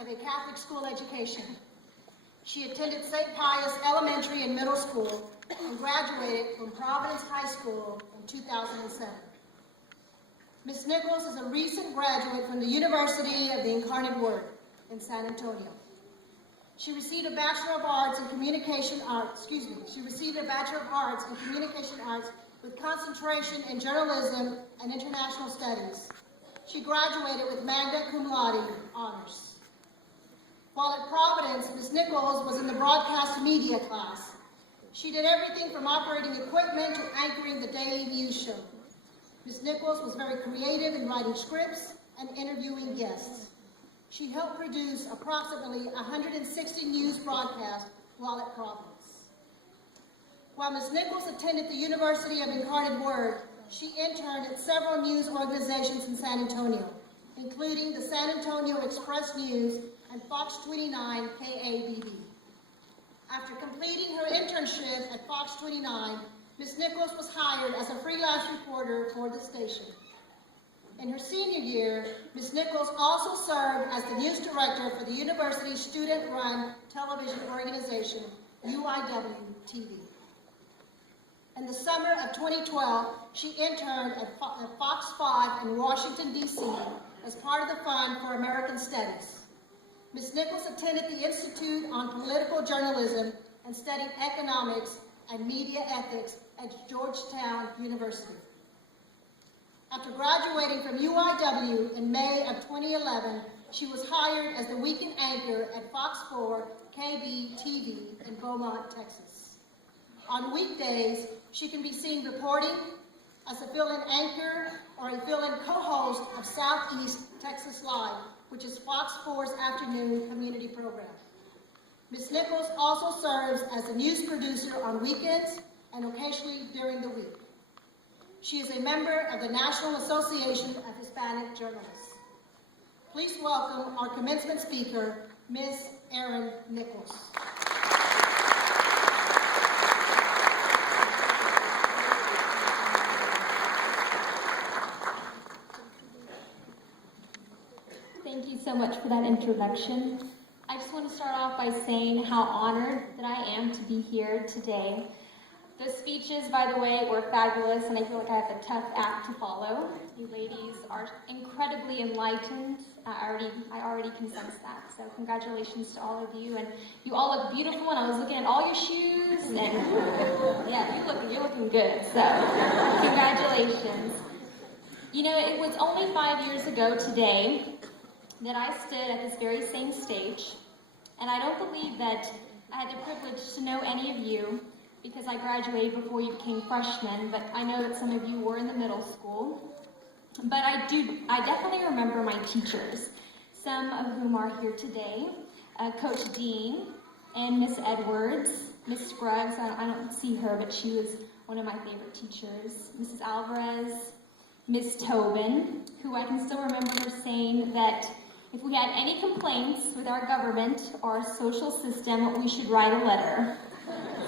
of a Catholic school education. She attended St. Pius Elementary and Middle School and graduated from Providence High School in 2007. Ms. Nichols is a recent graduate from the University of the Incarnate Word in San Antonio. She received a Bachelor of Arts in Communication Arts, She received a Bachelor of Arts in Communication Arts with concentration in Journalism and International Studies. She graduated with magna cum laude honors. While at Providence, Ms. Nichols was in the broadcast media class. She did everything from operating equipment to anchoring the daily news show. Ms. Nichols was very creative in writing scripts and interviewing guests. She helped produce approximately 160 news broadcasts while at Providence. While Ms. Nichols attended the University of Incarnate Word, she interned at several news organizations in San Antonio, including the San Antonio Express News and Fox 29 KABB. After completing her internship at Fox 29, Ms. Nichols was hired as a freelance reporter for the station. In her senior year, Ms. Nichols also served as the news director for the university's student-run television organization, UIW-TV. In the summer of 2012, she interned at Fox 5 in Washington, D.C. as part of the Fund for American Studies. Ms. Nichols attended the Institute on Political Journalism and studied economics and media ethics at Georgetown University. After graduating from UIW in May of 2011, she was hired as the weekend anchor at Fox 4 KB-TV in Beaumont, Texas. On weekdays, she can be seen reporting as a fill-in anchor or a fill-in co-host of Southeast Texas Live, which is Fox 4's afternoon community program. Ms. Nichols also serves as a news producer on weekends and occasionally during the week. She is a member of the National Association of Hispanic Journalists. Please welcome our commencement speaker, Ms. Erin Nichols. Thank you so much for that introduction. I just want to start off by saying how honored that I am to be here today. The speeches, by the way, were fabulous, and I feel like I have a tough act to follow. You ladies are incredibly enlightened. I already can sense that. So congratulations to all of you, and you all look beautiful. And I was looking at all your shoes, and yeah, you're looking good. So congratulations. You know, it was only 5 years ago today that I stood at this very same stage, and I don't believe that I had the privilege to know any of you, because I graduated before you became freshmen, but I know that some of you were in the middle school. But I definitely remember my teachers, some of whom are here today, Coach Dean and Miss Edwards, Miss Scruggs, I don't see her, but she was one of my favorite teachers, Mrs. Alvarez, Miss Tobin, who I can still remember her saying that if we had any complaints with our government or our social system, we should write a letter.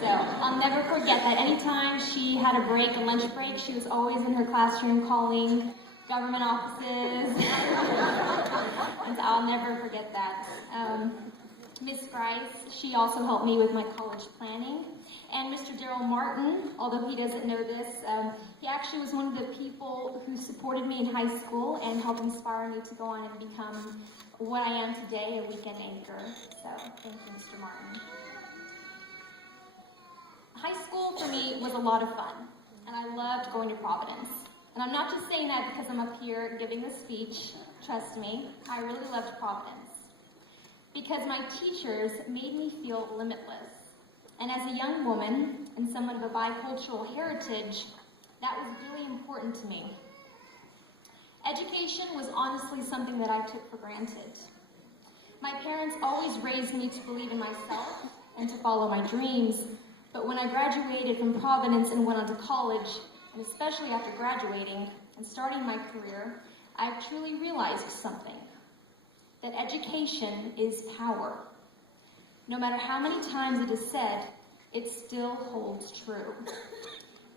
So I'll never forget that. Anytime she had a break, a lunch break, she was always in her classroom calling government offices. And so I'll never forget that. Miss Grice, she also helped me with my college planning. And Mr. Daryl Martin, although he doesn't know this, he actually was one of the people who supported me in high school and helped inspire me to go on and become what I am today, a weekend anchor. So thank you, Mr. Martin. High school for me was a lot of fun, and I loved going to Providence. And I'm not just saying that because I'm up here giving this speech. Trust me, I really loved Providence. Because my teachers made me feel limitless. And as a young woman and someone of a bicultural heritage, that was really important to me. Education was honestly something that I took for granted. My parents always raised me to believe in myself and to follow my dreams. But when I graduated from Providence and went on to college, and especially after graduating and starting my career, I truly realized something, that education is power. No matter how many times it is said, it still holds true.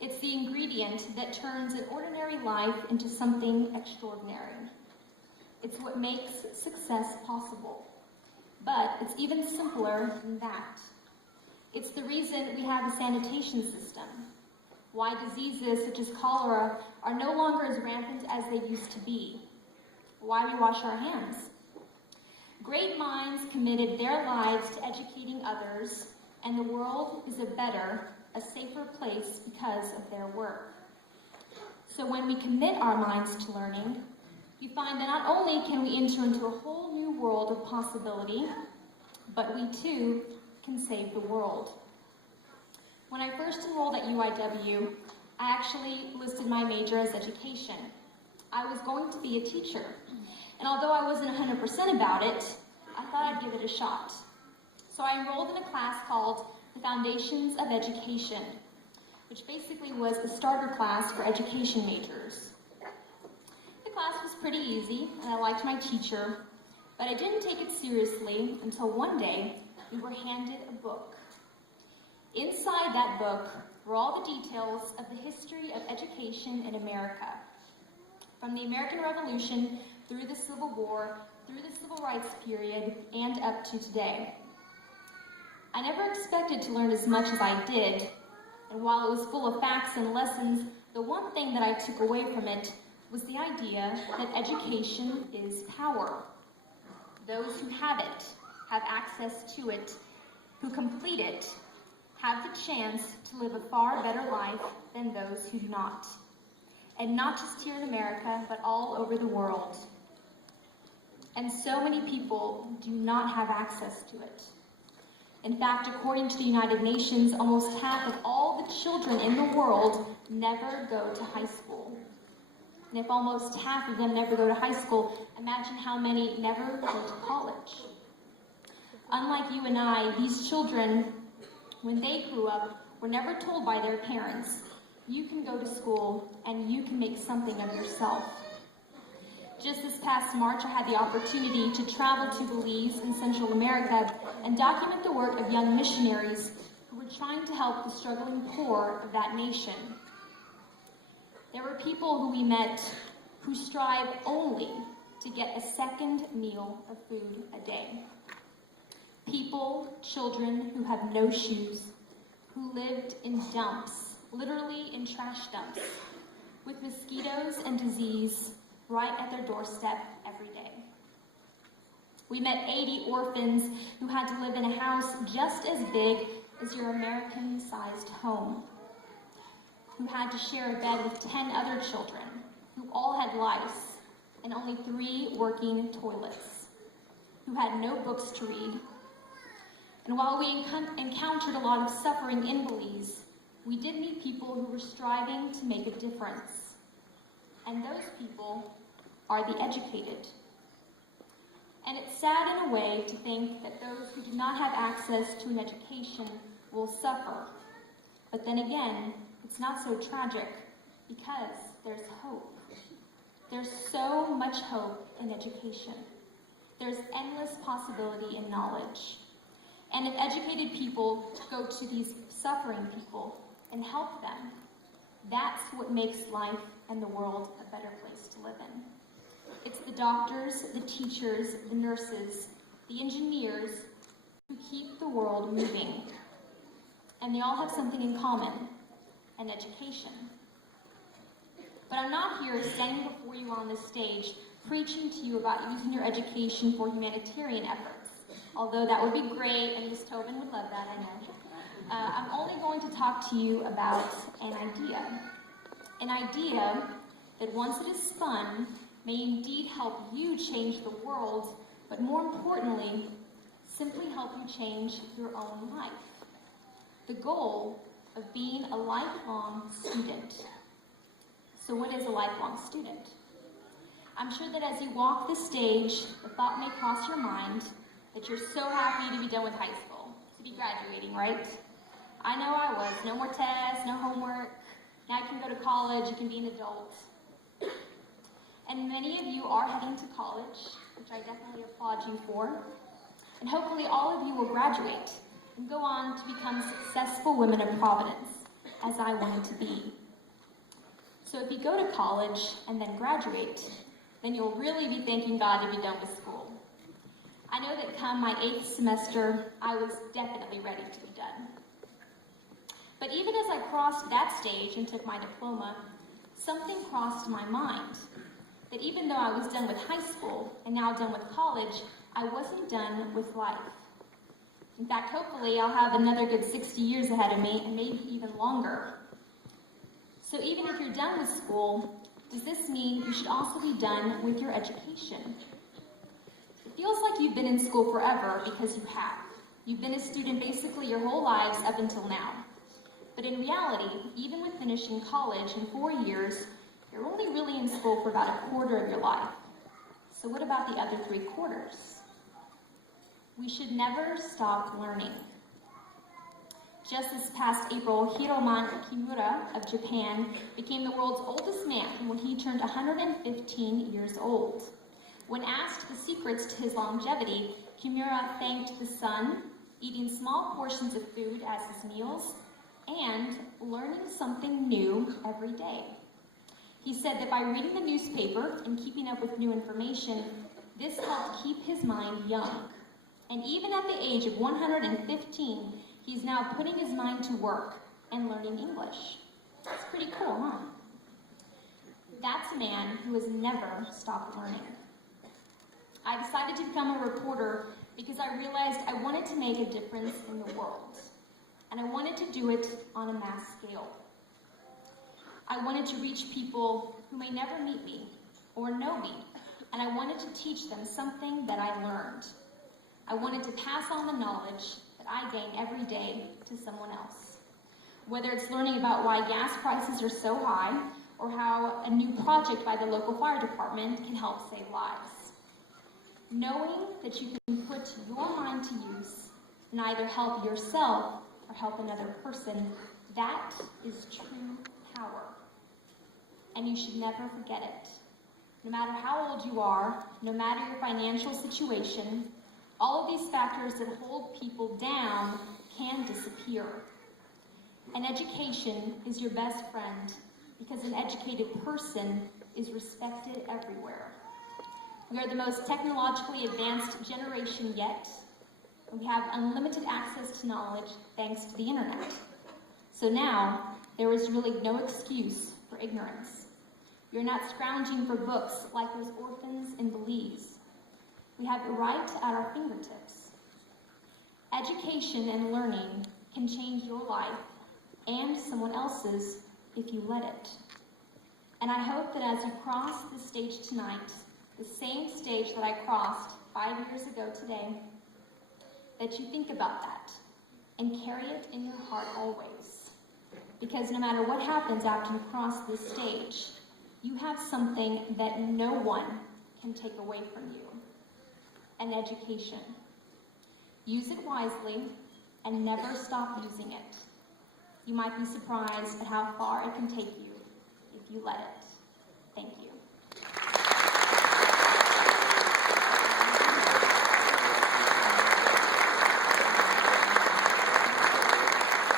It's the ingredient that turns an ordinary life into something extraordinary. It's what makes success possible. But it's even simpler than that. It's the reason we have a sanitation system, why diseases such as cholera are no longer as rampant as they used to be, why we wash our hands. Great minds committed their lives to educating others, and the world is a better, a safer place because of their work. So when we commit our minds to learning, we find that not only can we enter into a whole new world of possibility, but we too can save the world. When I first enrolled at UIW, I actually listed my major as education. I was going to be a teacher, and although I wasn't 100% about it, I thought I'd give it a shot. So I enrolled in a class called The Foundations of Education, which basically was the starter class for education majors. The class was pretty easy, and I liked my teacher, but I didn't take it seriously until one day we were handed a book. Inside that book were all the details of the history of education in America, from the American Revolution through the Civil War, through the Civil Rights period, and up to today. I never expected to learn as much as I did, and while it was full of facts and lessons, the one thing that I took away from it was the idea that education is power. Those who have it, have access to it, who complete it, have the chance to live a far better life than those who do not. And not just here in America, but all over the world. And so many people do not have access to it. In fact, according to the United Nations, almost half of all the children in the world never go to high school. And if almost half of them never go to high school, imagine how many never go to college. Unlike you and I, these children, when they grew up, were never told by their parents, you can go to school and you can make something of yourself. Just this past March, I had the opportunity to travel to Belize in Central America and document the work of young missionaries who were trying to help the struggling poor of that nation. There were people who we met who strive only to get a second meal of food a day. People, children who have no shoes, who lived in dumps, literally in trash dumps, with mosquitoes and disease right at their doorstep every day. We met 80 orphans who had to live in a house just as big as your American-sized home, who had to share a bed with 10 other children, who all had lice and only 3 working toilets, who had no books to read. And while we encountered a lot of suffering in Belize, we did meet people who were striving to make a difference. And those people are the educated. And it's sad in a way to think that those who do not have access to an education will suffer. But then again, it's not so tragic because there's hope. There's so much hope in education. There's endless possibility in knowledge. And if educated people go to these suffering people and help them, that's what makes life and the world a better place to live in. It's the doctors, the teachers, the nurses, the engineers who keep the world moving. And they all have something in common, an education. But I'm not here standing before you on this stage preaching to you about using your education for humanitarian efforts. Although that would be great, and Ms. Tobin would love that, I know. I'm only going to talk to you about an idea. An idea that once it is spun, may indeed help you change the world, but more importantly, simply help you change your own life. The goal of being a lifelong student. So what is a lifelong student? I'm sure that as you walk the stage, the thought may cross your mind that you're so happy to be done with high school, to be graduating, right? I know I was. No more tests, no homework. Now you can go to college, you can be an adult. And many of you are heading to college, which I definitely applaud you for. And hopefully all of you will graduate and go on to become successful women of Providence, as I wanted to be. So if you go to college and then graduate, then you'll really be thanking God to be done with school. I know that come my 8th semester, I was definitely ready to be done. But even as I crossed that stage and took my diploma, something crossed my mind. That even though I was done with high school and now done with college, I wasn't done with life. In fact, hopefully I'll have another good 60 years ahead of me and maybe even longer. So even if you're done with school, does this mean you should also be done with your education? It feels like you've been in school forever because you have. You've been a student basically your whole lives up until now. But in reality, even with finishing college in 4 years, you're only really in school for about a quarter of your life. So what about the other 3 quarters? We should never stop learning. Just this past April, Hiroman Kimura of Japan became the world's oldest man when he turned 115 years old. When asked the secrets to his longevity, Kimura thanked the sun, eating small portions of food as his meals, and learning something new every day. He said that by reading the newspaper and keeping up with new information, this helped keep his mind young. And even at the age of 115, he's now putting his mind to work and learning English. That's pretty cool, huh? That's a man who has never stopped learning. I decided to become a reporter because I realized I wanted to make a difference in the world. And I wanted to do it on a mass scale. I wanted to reach people who may never meet me or know me, and I wanted to teach them something that I learned. I wanted to pass on the knowledge that I gain every day to someone else. Whether it's learning about why gas prices are so high, or how a new project by the local fire department can help save lives. Knowing that you can put your mind to use and either help yourself or help another person, that is true power. And you should never forget it. No matter how old you are, no matter your financial situation, all of these factors that hold people down can disappear. And education is your best friend because an educated person is respected everywhere. We are the most technologically advanced generation yet. We have unlimited access to knowledge thanks to the internet. So now, there is really no excuse for ignorance. You're not scrounging for books like those orphans in Belize. We have it right at our fingertips. Education and learning can change your life and someone else's if you let it. And I hope that as you cross this stage tonight, the same stage that I crossed 5 years ago today, that you think about that and carry it in your heart always. Because no matter what happens after you cross this stage, you have something that no one can take away from you. An education. Use it wisely and never stop using it. You might be surprised at how far it can take you if you let it. Thank you.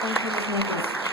Thank you, Ms. Nichols.